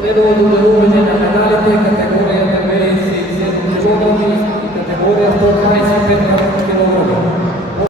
Следвало даруване на медалите категория 90 кг и категория 125 кг.